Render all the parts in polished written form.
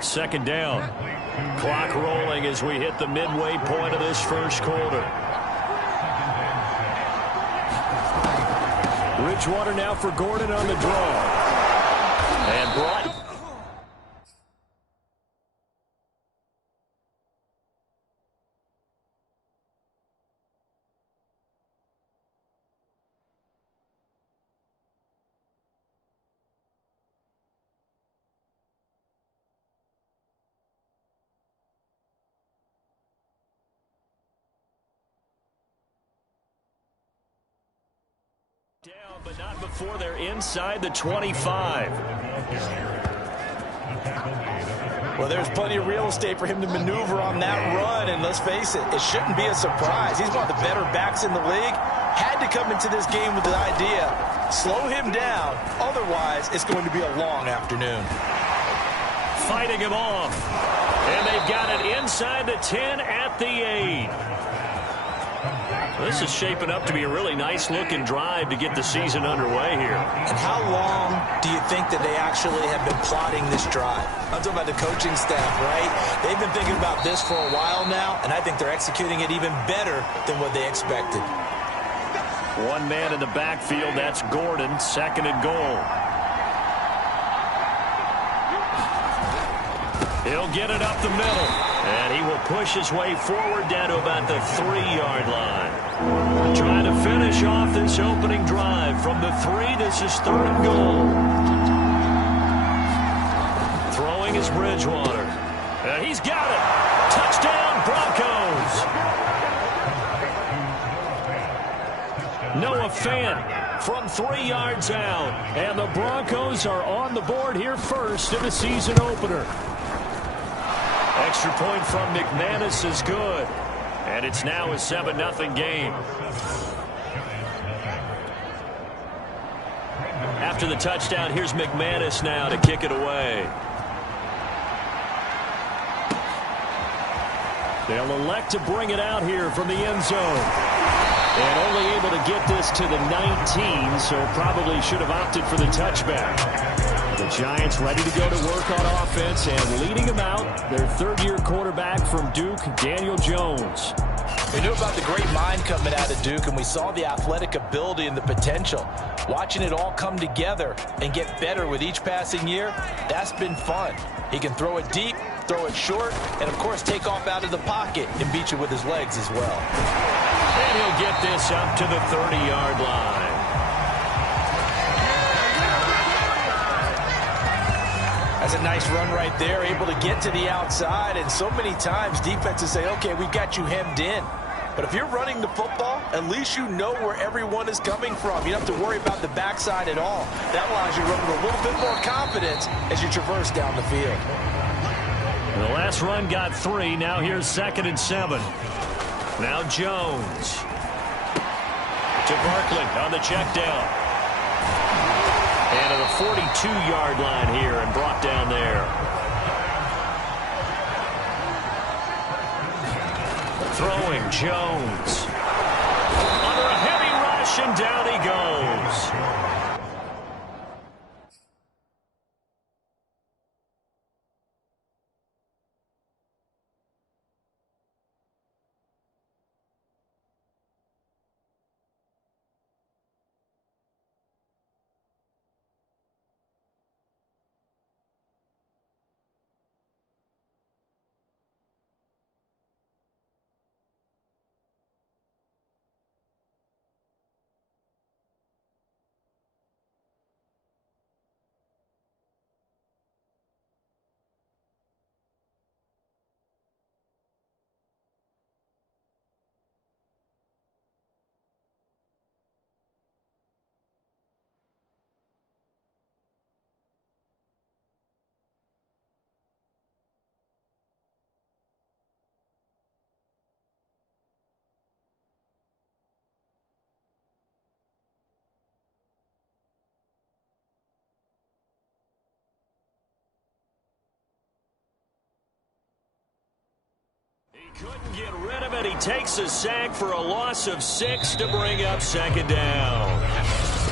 Second down. Clock rolling as we hit the midway point of this first quarter. Bridgewater now for Gordon on the draw. And brought. Down, but not before they're inside the 25. Well, there's plenty of real estate for him to maneuver on that run, and let's face it, it shouldn't be a surprise. He's one of the better backs in the league. Had to come into this game with the idea, slow him down, otherwise it's going to be a long afternoon. Fighting him off, and they've got it inside the 10 at the 8. This is shaping up to be a really nice-looking drive to get the season underway here. And how long do you think that they actually have been plotting this drive? I'm talking about the coaching staff, right? They've been thinking about this for a while now, and I think they're executing it even better than what they expected. One man in the backfield, that's Gordon, second and goal. He'll get it up the middle, and he will push his way forward down to about the 3-yard line. Trying to finish off this opening drive from the 3. This is third and goal. Throwing is Bridgewater. And he's got it. Touchdown, Broncos. Noah Fant from 3 yards out. And the Broncos are on the board here first in the season opener. Extra point from McManus is good. And it's now a 7-0 game. After the touchdown, here's McManus now to kick it away. They'll elect to bring it out here from the end zone. And only able to get this to the 19, so probably should have opted for the touchback. The Giants ready to go to work on offense, and leading them out, their third-year quarterback from Duke, Daniel Jones. We knew about the great mind coming out of Duke, and we saw the athletic ability and the potential. Watching it all come together and get better with each passing year, that's been fun. He can throw it deep, throw it short, and, of course, take off out of the pocket and beat you with his legs as well. And he'll get this up to the 30-yard line. That's a nice run right there, able to get to the outside, and so many times defenses say, okay, we've got you hemmed in. But if you're running the football, at least you know where everyone is coming from. You don't have to worry about the backside at all. That allows you to run with a little bit more confidence as you traverse down the field. The last run got 3. Now here's 2nd and 7. Now Jones. To Barkley on the check down. And to the 42-yard line here and brought down there. Throwing Jones. Under a heavy rush, and down he goes. Couldn't get rid of it. He takes a sack for a loss of 6 to bring up 2nd down.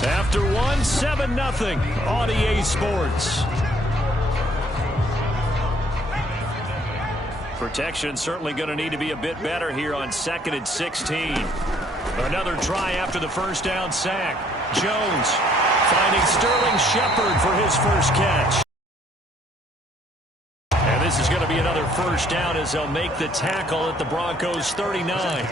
After 1, 7-0 on EA Sports. Protection certainly going to need to be a bit better here on 2nd and 16. Another try after the first down sack. Jones finding Sterling Shepard for his first catch. And this is going to be another first down as they'll make the tackle at the Broncos' 39.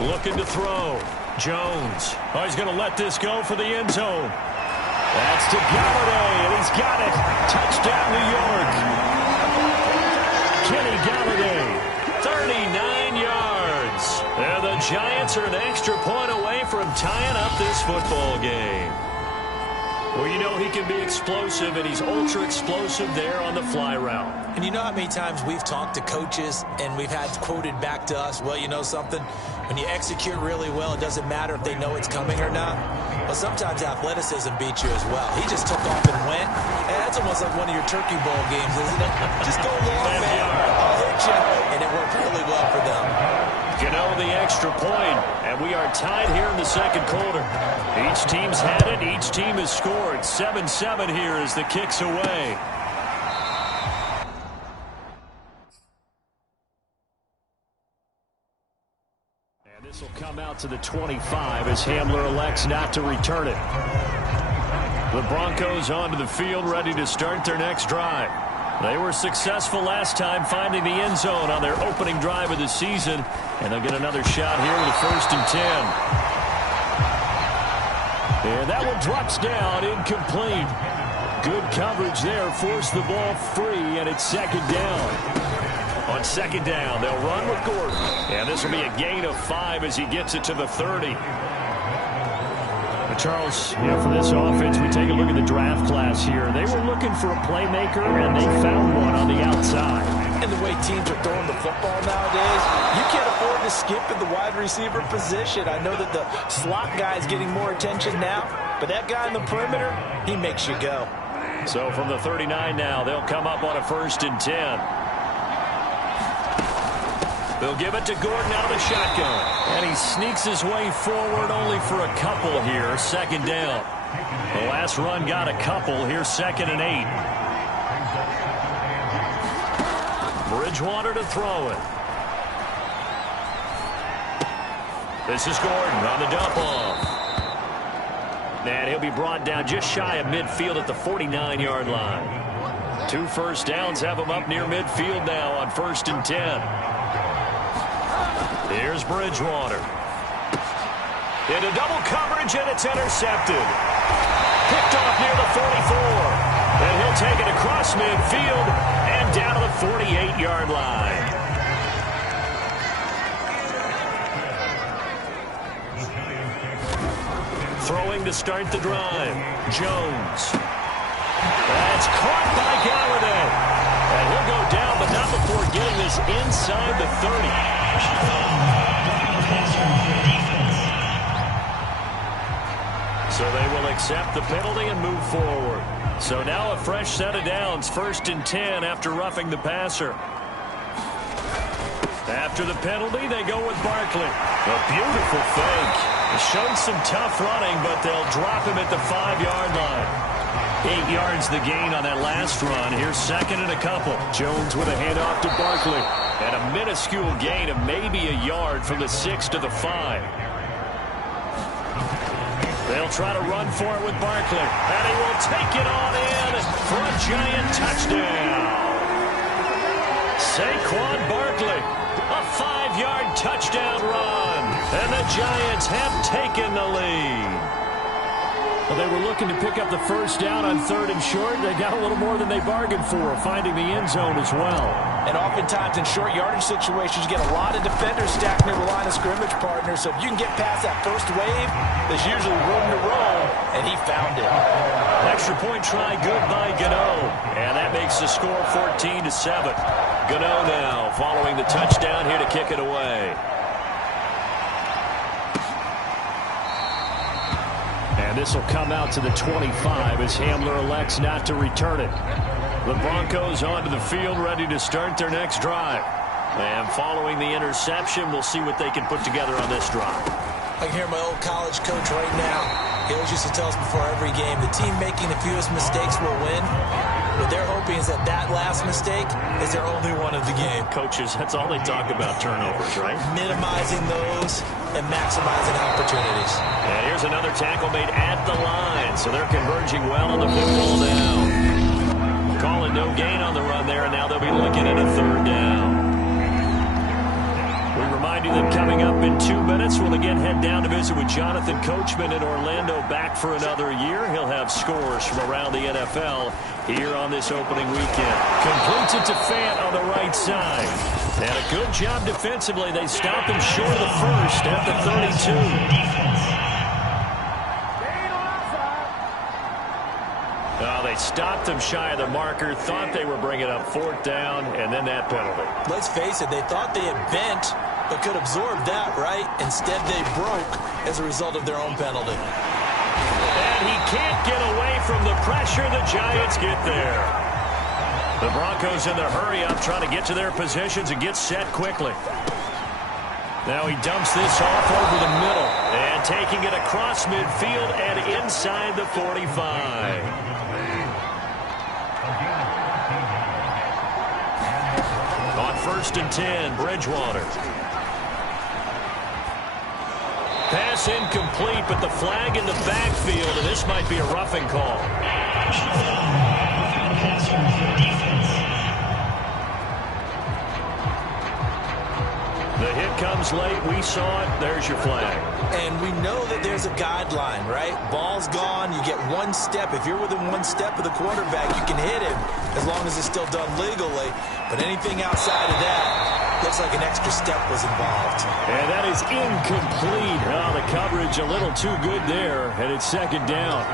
Looking to throw. Jones. Oh, he's going to let this go for the end zone. That's to Galladay, and he's got it. Touchdown, New York. Kenny Galladay, 39 yards. And the Giants are an extra point away from tying up this football game. Well, you know he can be explosive, and he's ultra explosive there on the fly route. And you know how many times we've talked to coaches and we've had quoted back to us, well, you know something? When you execute really well, it doesn't matter if they know it's coming or not. Well, sometimes athleticism beats you as well. He just took off and went. And that's almost like one of your Turkey Bowl games, isn't it? Just go long, man. I'll hit you. And it worked really well for them. You know, the extra point, and we are tied here in the second quarter. Each team's had it. Each team has scored. 7-7 here as the kick's away. And this will come out to the 25 as Hamler elects not to return it. The Broncos onto the field, ready to start their next drive. They were successful last time finding the end zone on their opening drive of the season, and they'll get another shot here with a 1st and 10. And that one drops down, incomplete. Good coverage there, forced the ball free, and it's 2nd down. On 2nd down, they'll run with Gordon. And this will be a gain of 5 as he gets it to the 30. Charles, you know, for this offense, we take a look at the draft class here. They were looking for a playmaker, and they found one on the outside. And the way teams are throwing the football nowadays, you can't afford to skip at the wide receiver position. I know that the slot guy is getting more attention now, but that guy in the perimeter, he makes you go. So from the 39 now, they'll come up on a 1st and 10. They'll give it to Gordon out of the shotgun. And he sneaks his way forward only for a couple here. 2nd down. The last run got a couple. Here's 2nd and 8. Bridgewater to throw it. This is Gordon on the dump off. And he'll be brought down just shy of midfield at the 49-yard line. 2 first downs have him up near midfield now on 1st and 10. Here's Bridgewater. Into double coverage, and it's intercepted. Picked off near the 44. And he'll take it across midfield and down to the 48-yard line. Throwing to start the drive. Jones. That's caught by Galladay. And he'll go down, but not before getting this inside the 30. So they will accept the penalty and move forward. So now a fresh set of downs, 1st and 10 after roughing the passer. After the penalty, they go with Barkley. A beautiful fake. It showed some tough running, but they'll drop him at the 5-yard line. 8 yards the gain on that last run. Here's 2nd and a couple. Jones with a handoff to Barkley. And a minuscule gain of maybe a yard from the 6 to the 5. They'll try to run for it with Barkley. And he will take it on in for a giant touchdown. Saquon Barkley, a 5-yard touchdown run. And the Giants have taken the lead. Well, they were looking to pick up the first down on 3rd and short. They got a little more than they bargained for, finding the end zone as well. And oftentimes in short yardage situations, you get a lot of defenders stacked near the line of scrimmage, partner. So if you can get past that first wave, there's usually room to roam, and he found it. Extra point try good by Gano. And that makes the score 14-7. Gano now following the touchdown here to kick it away. And this will come out to the 25 as Hamler elects not to return it. The Broncos onto the field ready to start their next drive. And following the interception, we'll see what they can put together on this drive. I can hear my old college coach right now. He always used to tell us before every game, the team making the fewest mistakes will win. What they're hoping is that that last mistake is their only one of the game. Coaches, that's all they talk about, turnovers, right? Minimizing those and maximizing opportunities. And here's another tackle made at the line, so they're converging well on the football now. Calling no gain on the run there, and now they'll be looking at a 3rd down. We remind you that coming up in 2 minutes, we'll again head down to visit with Jonathan Coachman in Orlando, back for another year. He'll have scores from around the NFL here on this opening weekend. Completes it to Fant on the right side. And a good job defensively. They stop him short of the first at the 32. They stopped him shy of the marker, thought they were bringing up 4th down, and then that penalty. Let's face it, they thought they had bent, but could absorb that, right? Instead, they broke as a result of their own penalty. And he can't get away from the pressure. The Giants get there. The Broncos in their hurry up, trying to get to their positions and get set quickly. Now he dumps this off over the middle, and taking it across midfield and inside the 45. On 1st and 10, Bridgewater. Pass incomplete, but the flag in the backfield, and this might be a roughing call. The hit comes late. We saw it. There's your flag. And we know that there's a guideline, right? Ball's gone. You get 1 step. If you're within 1 step of the quarterback, you can hit him as long as it's still done legally. But anything outside of that, looks like an extra step was involved. And that is incomplete. Oh, the coverage a little too good there, and it's 2nd down.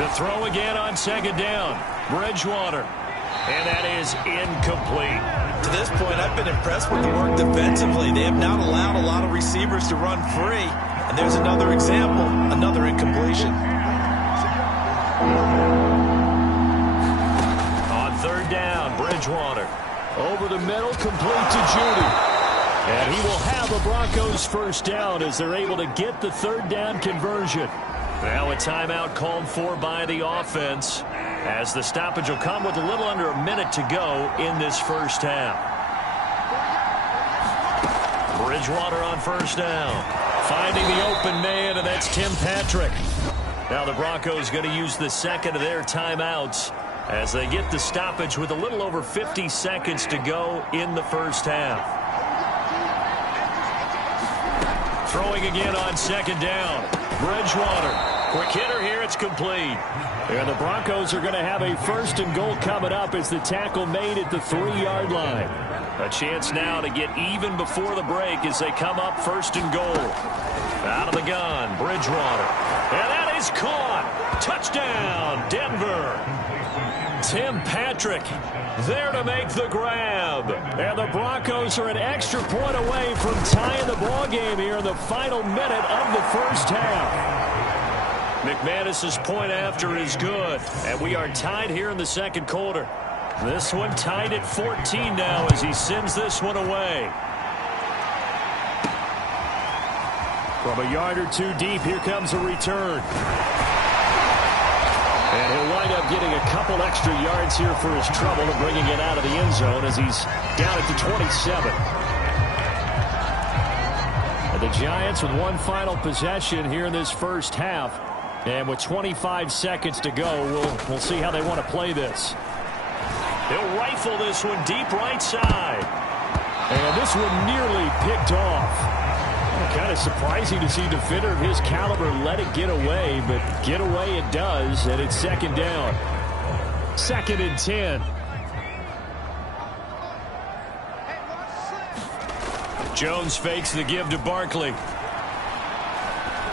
To throw again on 2nd down. Bridgewater. And that is incomplete. To this point, I've been impressed with the work defensively. They have not allowed a lot of receivers to run free. And there's another example, another incompletion. On 3rd down, Bridgewater. Over the middle, complete to Judy. And he will have a Broncos 1st down as they're able to get the 3rd down conversion. Now a timeout called for by the offense, as the stoppage will come with a little under a minute to go in this 1st half. Bridgewater on 1st down. Finding the open man, and that's Tim Patrick. Now the Broncos going to use the 2nd of their timeouts as they get the stoppage with a little over 50 seconds to go in the 1st half. Throwing again on 2nd down. Bridgewater. Quick hitter here. It's complete. And the Broncos are going to have a 1st and goal coming up as the tackle made at the 3-yard line. A chance now to get even before the break as they come up 1st and goal. Out of the gun, Bridgewater. And that is caught. Touchdown, Denver. Tim Patrick there to make the grab. And the Broncos are an extra point away from tying the ball game here in the final minute of the 1st half. McManus's point after is good, and we are tied here in the 2nd quarter. This one tied at 14 now as he sends this one away. From a yard or 2 deep, here comes a return. And he'll wind up getting a couple extra yards here for his trouble and bringing it out of the end zone as he's down at the 27. And the Giants with one final possession here in this first half. And with 25 seconds to go, we'll see how they want to play this. He'll rifle this one deep right side. And this one nearly picked off. Kind of surprising to see a defender of his caliber let it get away, but get away it does, and it's second down. 2nd and 10. Jones fakes the give to Barkley.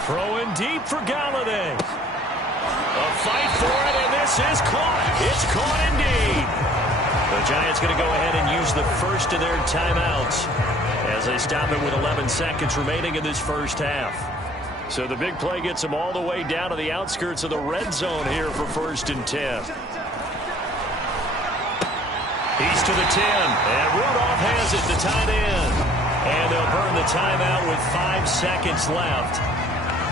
Throwing deep for Galladay. A fight for it, and this is caught. It's caught indeed. The Giants going to go ahead and use the first of their timeouts as they stop it with 11 seconds remaining in this first half. So the big play gets them all the way down to the outskirts of the red zone here for 1st and 10. He's to the 10, and Rudolph has it, the tight end. And they'll burn the timeout with 5 seconds left.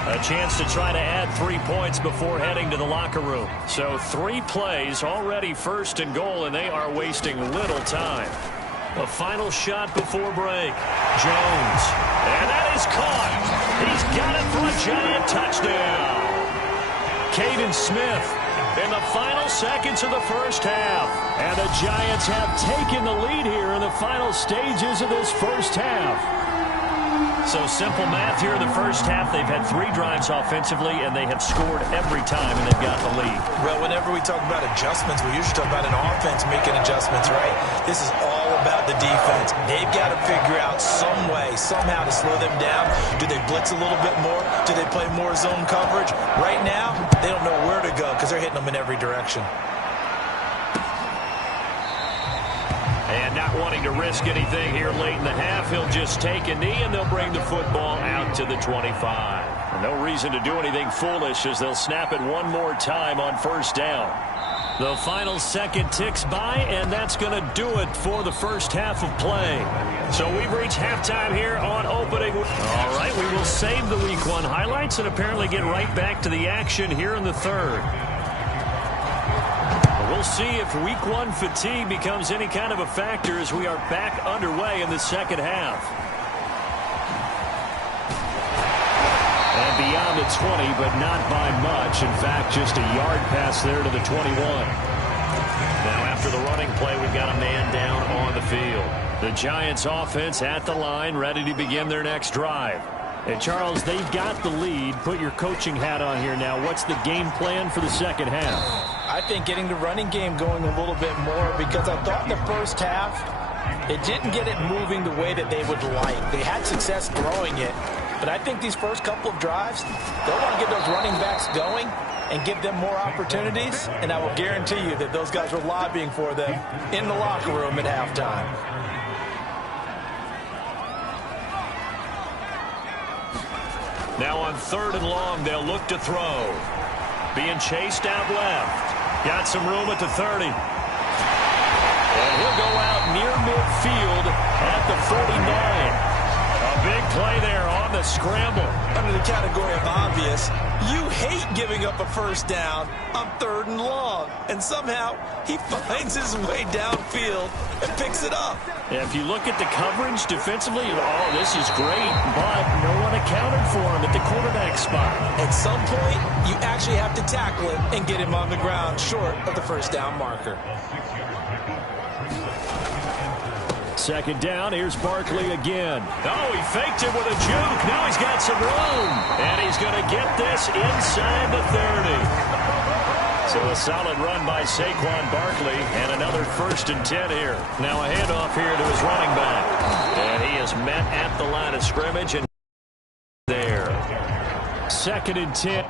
A chance to try to add 3 points before heading to the locker room. So 3 plays, already 1st and goal, and they are wasting little time. A final shot before break. Jones. And that is caught. He's got it for a Giant touchdown. Caden Smith in the final seconds of the first half. And the Giants have taken the lead here in the final stages of this first half. So simple math here in the first half. They've had 3 drives offensively, and they have scored every time, and they've got the lead. Well, whenever we talk about adjustments, we usually talk about an offense making adjustments, right? This is all about the defense. They've got to figure out some way, somehow to slow them down. Do they blitz a little bit more? Do they play more zone coverage? Right now, they don't know where to go because they're hitting them in every direction. And not wanting to risk anything here late in the half, he'll just take a knee, and they'll bring the football out to the 25. No reason to do anything foolish as they'll snap it one more time on 1st down. The final second ticks by, and that's going to do it for the first half of play. So we've reached halftime here on opening. All right, we will save the Week 1 highlights and apparently get right back to the action here in the 3rd. We'll see if Week 1 fatigue becomes any kind of a factor as we are back underway in the second half. And beyond the 20, but not by much. In fact, just a yard pass there to the 21. Now after the running play, we've got a man down on the field. The Giants offense at the line, ready to begin their next drive. And Charles, they've got the lead. Put your coaching hat on here now. What's the game plan for the second half? I think getting the running game going a little bit more, because I thought in the first half it didn't get it moving the way that they would like. They had success throwing it, but I think these first couple of drives, they'll want to get those running backs going and give them more opportunities, and I will guarantee you that those guys were lobbying for them in the locker room at halftime. Now on 3rd and long, they'll look to throw. Being chased out left. Got some room at the 30. And he'll go out near midfield at the 49. A big play there on the scramble. Under the category of obvious, you hate giving up a first down on 3rd and long. And somehow he finds his way downfield and picks it up. Yeah, if you look at the coverage defensively, oh, this is great. But no one accounted for him at the quarterback spot. At some point, you actually have to tackle it and get him on the ground short of the first down marker. 2nd down, here's Barkley again. Oh, he faked it with a juke. Now he's got some room. And he's going to get this inside the 30. So a solid run by Saquon Barkley and another 1st and 10 here. Now a handoff here to his running back. And he is met at the line of scrimmage and there. 2nd and 10.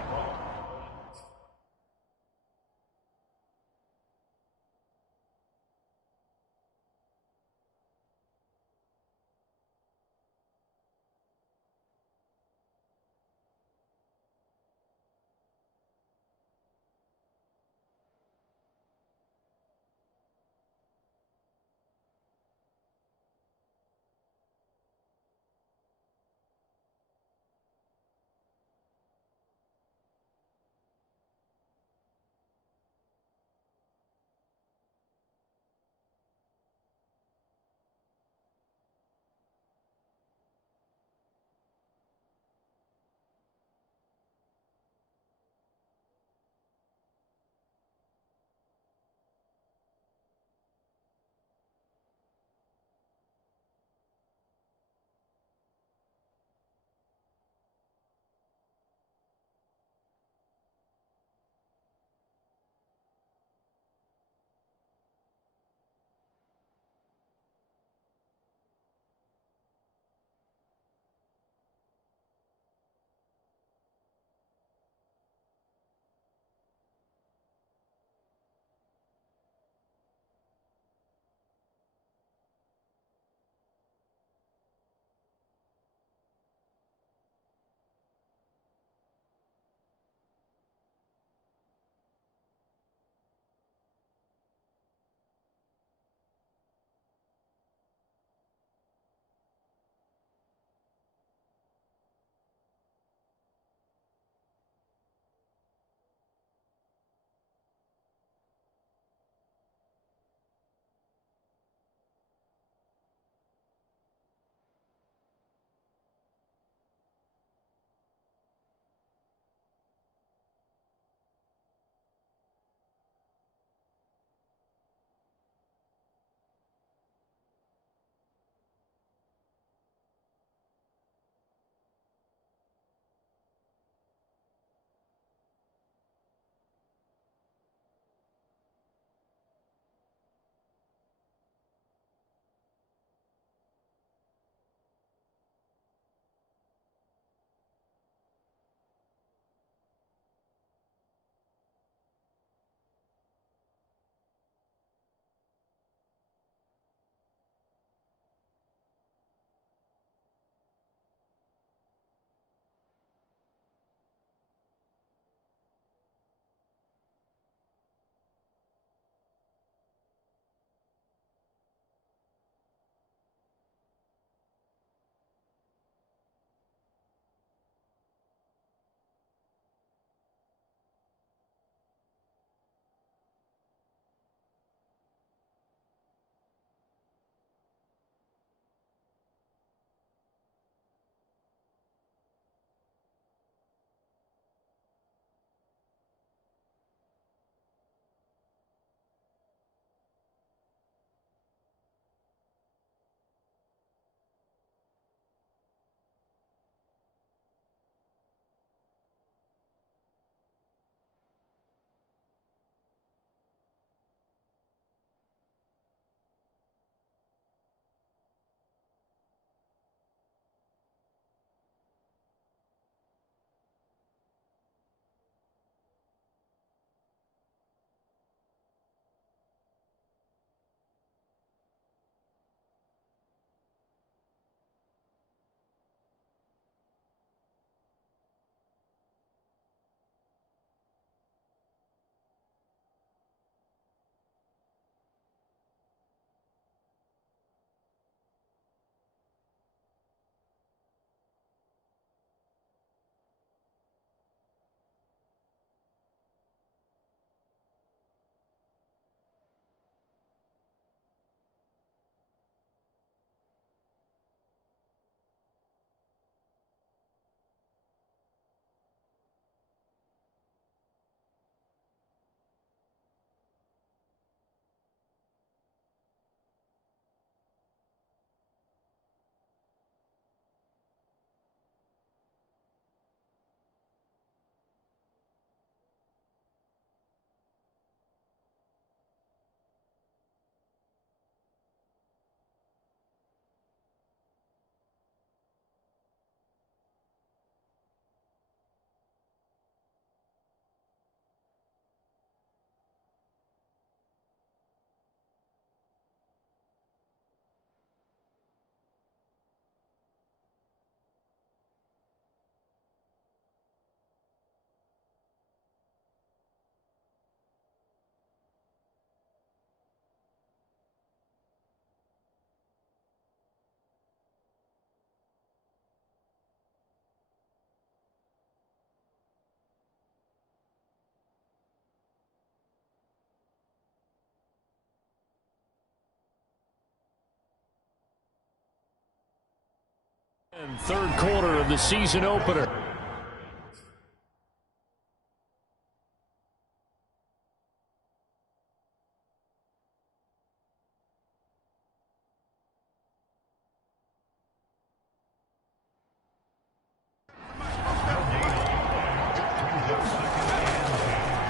And third quarter of the season opener.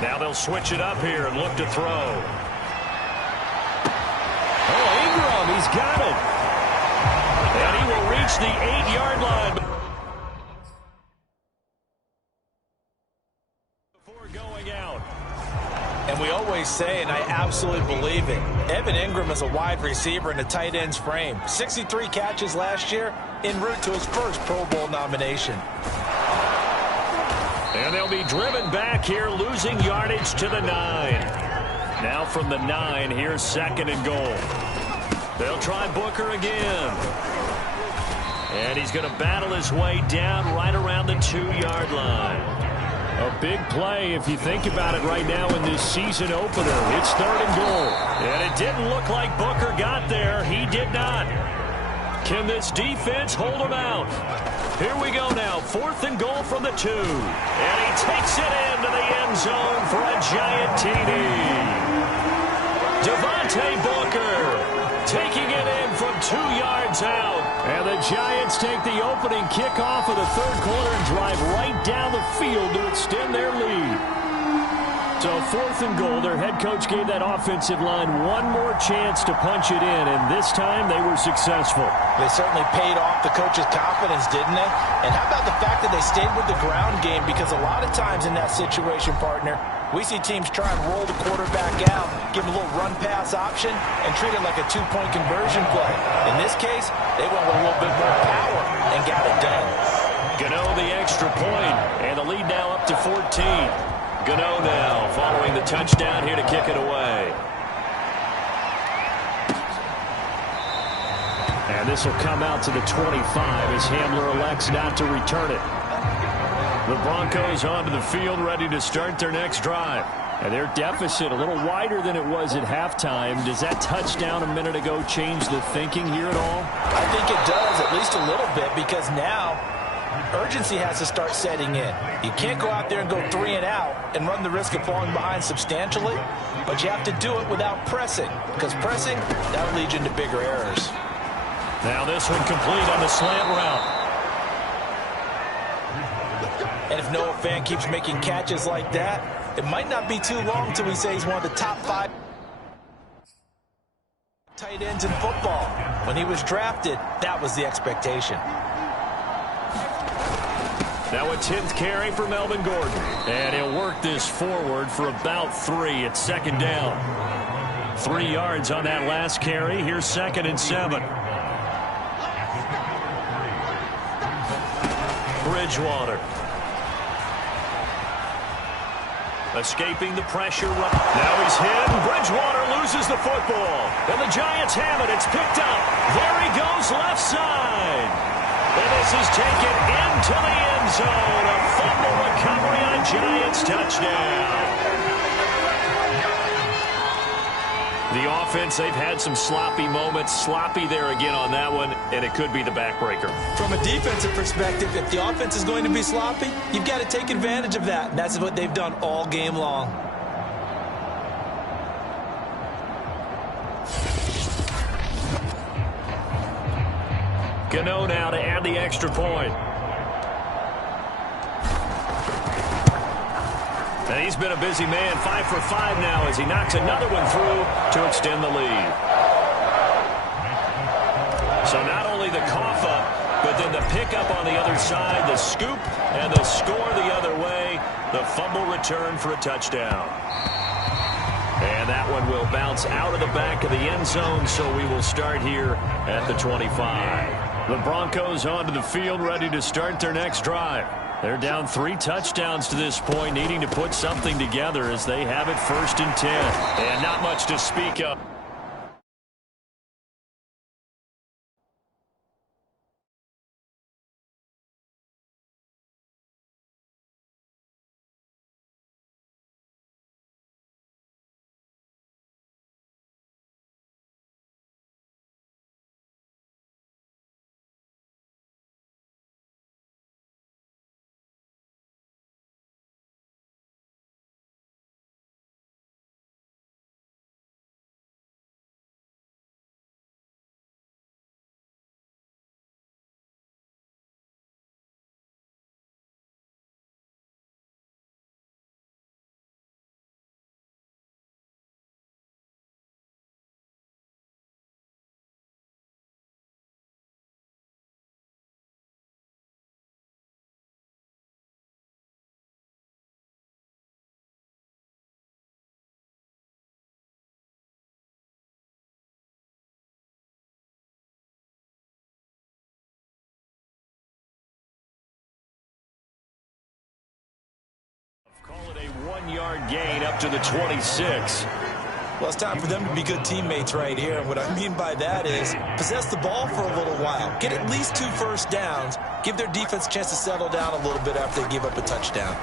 Now they'll switch it up here and look to throw. Oh, Ingram, he's got it. And he will reach the 8-yard line. Before going out. And we always say, and I absolutely believe it, Evan Ingram is a wide receiver in a tight end's frame. 63 catches last year, en route to his first Pro Bowl nomination. And they'll be driven back here, losing yardage to the 9. Now from the 9, here's second and goal. They'll try Booker again. And he's going to battle his way down right around the 2-yard line. A big play if you think about it right now in this season opener. It's third and goal. And it didn't look like Booker got there. He did not. Can this defense hold him out? Here we go now. Fourth and goal from the 2. And he takes it into the end zone for a giant TD. Devontae Booker taking it in from 2 yards out. And the Giants take the opening kickoff of the third quarter and drive right down the field to extend their lead. So fourth and goal, their head coach gave that offensive line one more chance to punch it in, and this time they were successful. They certainly paid off the coach's confidence, didn't they? And how about the fact that they stayed with the ground game? Because a lot of times in that situation, partner, we see teams try and roll the quarterback out, give him a little run-pass option, and treat it like a two-point conversion play. In this case, they went with a little bit more power and got it done. Gano the extra point, and the lead now up to 14. Gano now following the touchdown here to kick it away. And this will come out to the 25 as Hamler elects not to return it. The Broncos onto the field ready to start their next drive. And their deficit a little wider than it was at halftime. Does that touchdown a minute ago change the thinking here at all? I think it does, at least a little bit, because now urgency has to start setting in. You can't go out there and go 3 and out and run the risk of falling behind substantially, but you have to do it without pressing, because pressing, that'll lead you into bigger errors. Now this one complete on the slant route. And if Noah Fant keeps making catches like that, it might not be too long till we say he's one of the top 5 tight ends in football. When he was drafted, that was the expectation. Now a 10th carry for Melvin Gordon. And he'll work this forward for about 3 at second down. 3 yards on that last carry. Here's second and 7. Bridgewater. Escaping the pressure. Now he's hit. Bridgewater loses the football. And the Giants have it. It's picked up. There he goes left side. And this is taken into the end zone. A fumble recovery on a Giants touchdown. The offense, they've had some sloppy moments. Sloppy there again on that one, and it could be the backbreaker. From a defensive perspective, if the offense is going to be sloppy, you've got to take advantage of that. And that's what they've done all game long. Gano now to add the extra point. And he's been a busy man, 5 for 5 now as he knocks another one through to extend the lead. So not only the cough up, but then the pickup on the other side, the scoop, and the score the other way. The fumble return for a touchdown. And that one will bounce out of the back of the end zone, so we will start here at the 25. The Broncos onto the field ready to start their next drive. They're down 3 touchdowns to this point, needing to put something together as they have it 1st and 10. And not much to speak of. 1-yard gain up to the 26. Well, it's time for them to be good teammates right here. And what I mean by that is possess the ball for a little while. Get at least 2 first downs. Give their defense a chance to settle down a little bit after they give up a touchdown.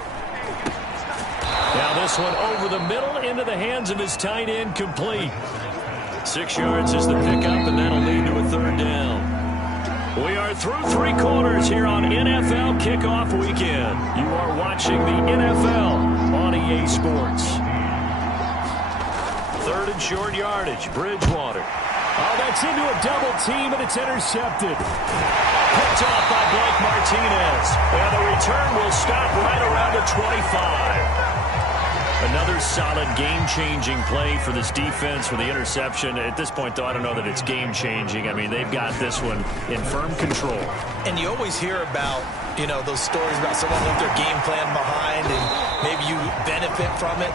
Now this one over the middle into the hands of his tight end, complete. 6 yards is the pickup, and that'll lead to a 3rd down. We are through 3 quarters here on NFL Kickoff Weekend. You are watching the NFL on EA Sports. 3rd and short yardage, Bridgewater. Oh, that's into a double team, and it's intercepted. Picked off by Blake Martinez. And the return will stop right around the 25. Another solid game-changing play for this defense for the interception. At this point, though, I don't know that it's game-changing. I mean, they've got this one in firm control. And you always hear about, you know, those stories about someone with their game plan behind and maybe you benefit from it.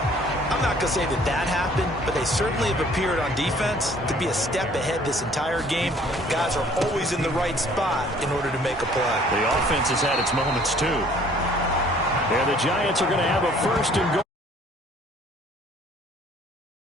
I'm not going to say that that happened, but they certainly have appeared on defense to be a step ahead this entire game. Guys are always in the right spot in order to make a play. The offense has had its moments, too. And the Giants are going to have a 1st and goal